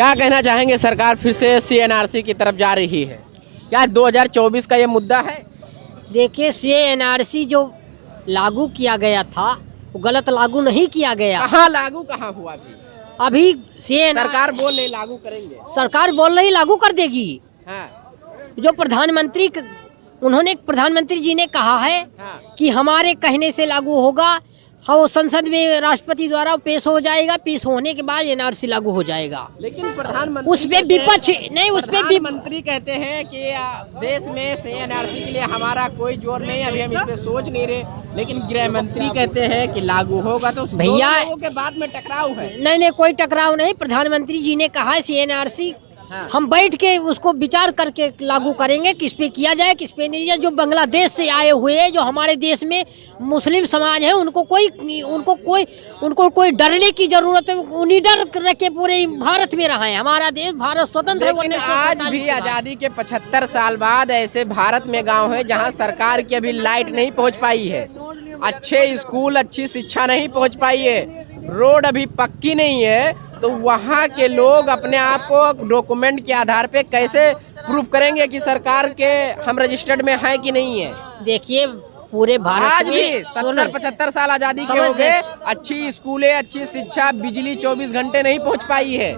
क्या कहना चाहेंगे, सरकार फिर से CNRC की तरफ जा रही है, क्या 2024 का ये मुद्दा है? देखिए, CNRC जो लागू किया गया था वो गलत लागू नहीं किया गया। कहाँ लागू कहाँ हुआ अभी सरकार बोल रही लागू करेंगे। सरकार बोल रही लागू कर देगी। हाँ, जो प्रधानमंत्री जी ने कहा है हाँ। कि हमारे कहने से लागू होगा। हाँ, वो संसद में राष्ट्रपति द्वारा पेश हो जाएगा, पेश होने के बाद NRC लागू हो जाएगा। लेकिन प्रधानमंत्री उस पे विपक्ष नहीं, उस पे मंत्री कहते हैं कि देश में CNRC के लिए हमारा कोई जोर नहीं, अभी हम इस पे सोच नहीं रहे। लेकिन गृह मंत्री कहते हैं कि लागू होगा, तो भैया के बाद में टकराव है। नहीं, कोई टकराव नहीं। प्रधानमंत्री जी ने कहा है CNRC हम बैठ के उसको विचार करके लागू करेंगे, किस पे किया जाए किस पे नहीं जाए। जो बांग्लादेश से आए हुए हैं, जो हमारे देश में मुस्लिम समाज है, उनको कोई डरने की जरूरत है। उन्हीं डर के पूरे भारत में रहा है। हमारा देश भारत स्वतंत्र है। आज भी आजादी के 75 साल बाद ऐसे भारत में गांव है जहां सरकार की अभी लाइट नहीं पहुंच पाई है, अच्छे स्कूल अच्छी शिक्षा नहीं पहुंच पाई है, रोड अभी पक्की नहीं है। तो वहाँ के लोग अपने आप को डॉक्यूमेंट के आधार पे कैसे प्रूफ करेंगे कि सरकार के हम रजिस्टर्ड में है कि नहीं है? देखिए, पूरे भारत आज भी 70-75 साल आजादी के हो गए, अच्छी स्कूलें अच्छी शिक्षा बिजली 24 घंटे नहीं पहुँच पाई है।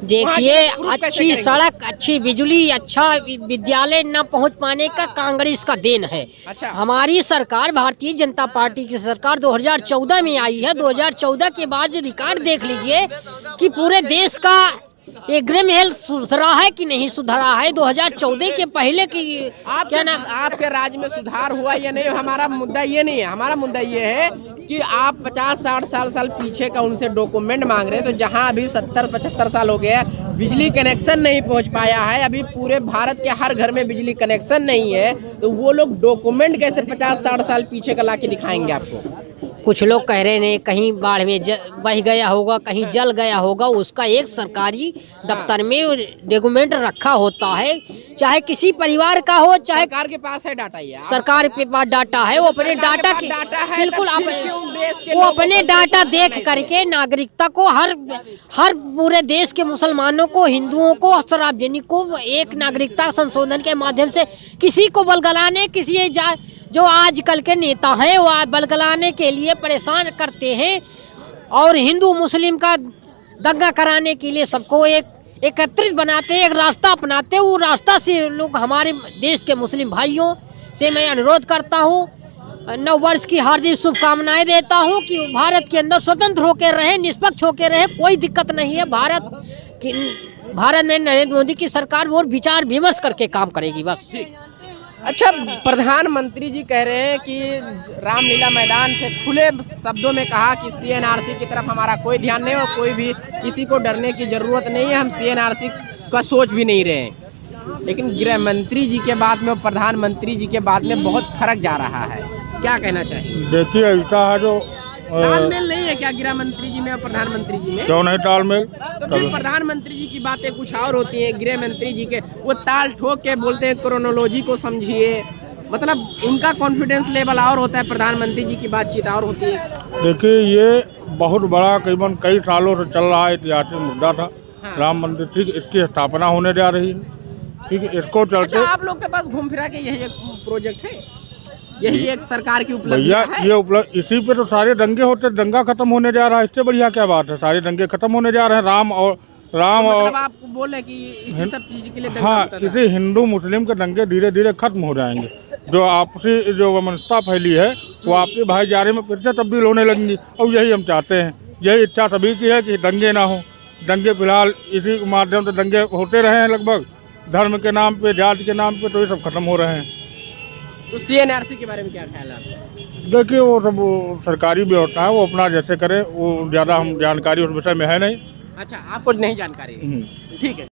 देखिए, अच्छी सड़क अच्छी बिजली अच्छा विद्यालय न पहुंच पाने का कांग्रेस का देन है। अच्छा। हमारी सरकार भारतीय जनता पार्टी की सरकार 2014 में आई है। 2014 के बाद रिकॉर्ड देख लीजिए कि पूरे देश का एग्रीम हेल्थ सुधरा है कि नहीं सुधरा है। 2014 के पहले की क्या नाम आपके राज्य में सुधार हुआ या नहीं, हमारा मुद्दा ये नहीं है। हमारा मुद्दा ये है कि आप 50-60 साल पीछे का उनसे डॉक्यूमेंट मांग रहे हैं। तो जहां अभी 70-75 साल हो गया, बिजली कनेक्शन नहीं पहुंच पाया है, अभी पूरे भारत के हर घर में बिजली कनेक्शन नहीं है, तो वो लोग डॉक्यूमेंट कैसे 50-60 साल पीछे का ला के दिखाएंगे आपको? कुछ लोग कह रहे हैं कहीं बाढ़ में बह गया होगा, कहीं जल गया होगा। उसका एक सरकारी दफ्तर में डॉक्यूमेंट रखा होता है, चाहे किसी परिवार का हो, चाहे सरकार के पास है डाटा। सरकार के पास डाटा है, वो अपने डाटा के बिल्कुल वो अपने डाटा देख करके नागरिकता को हर पूरे देश के मुसलमानों को, हिंदुओं को, सार्वजनिक को एक नागरिकता संशोधन के माध्यम से किसी को बलगलाने, किसी जो आजकल के नेता हैं वो बलगलाने के लिए परेशान करते हैं और हिंदू मुस्लिम का दंगा कराने के लिए सबको एकत्रित बनाते हैं, एक रास्ता अपनाते हैं। वो रास्ता से लोग हमारे देश के मुस्लिम भाइयों से मैं अनुरोध करता हूँ, नव वर्ष की हार्दिक शुभकामनाएं देता हूँ कि भारत के अंदर स्वतंत्र होकर रहे, निष्पक्ष होकर रहे, कोई दिक्कत नहीं है। भारत में नरेंद्र मोदी की सरकार वो विचार विमर्श करके काम करेगी बस। अच्छा, प्रधानमंत्री जी कह रहे हैं कि रामलीला मैदान से खुले शब्दों में कहा कि CNRC की तरफ हमारा कोई ध्यान नहीं और कोई भी किसी को डरने की जरूरत नहीं है, हम CNRC का सोच भी नहीं रहे हैं। लेकिन गृह मंत्री जी के बाद में और प्रधानमंत्री जी के बाद में बहुत फर्क जा रहा है, क्या कहना चाहिए? देखिए, ऐसा है जो तालमेल नहीं है क्या गृह मंत्री जी में और प्रधानमंत्री जी में? क्यों नहीं तालमेल? तो फिर प्रधानमंत्री जी की बातें कुछ और होती हैं, गृह मंत्री जी के वो ताल ठोक के बोलते हैं क्रोनोलॉजी को समझिए, मतलब उनका कॉन्फिडेंस लेवल और होता है, प्रधानमंत्री जी की बातचीत और होती है। देखिए, ये बहुत बड़ा करीबन कई सालों से चल रहा ऐतिहासिक मुद्दा था। हाँ। राम मंदिर, ठीक, इसकी स्थापना होने जा रही है, ठीक है, इसको चलते। अच्छा, आप लोग के पास घूम फिरा के यही एक प्रोजेक्ट है, यही एक सरकार की उपलब्धि भैया है। ये उपलब्ध, इसी पे तो सारे दंगे होते, दंगा खत्म होने जा रहा है, इससे बढ़िया क्या बात है? सारे दंगे खत्म होने जा रहे हैं। राम और मतलब आप बोल रहे कि इसी सब चीज के लिए दंगा हाँ, होता था। इसी हिंदू मुस्लिम के दंगे धीरे धीरे खत्म हो जाएंगे। जो आपसी जो वमनता फैली है वो आपके भाईचारे में फिर से तब्दील होने लगेंगी, और यही हम चाहते हैं। यही इच्छा सभी की है कि दंगे ना हो। दंगे फिलहाल इसी माध्यम से दंगे होते रहे हैं, लगभग धर्म के नाम पे, जाति के नाम पे, तो ये सब खत्म हो रहे हैं। तो CNRC के बारे में क्या ख्याल है? देखिए, वो सब सरकारी व्यवस्था है, वो अपना जैसे करे, वो ज़्यादा हम जानकारी उस विषय में है नहीं। अच्छा, आपको नहीं जानकारी? ठीक है।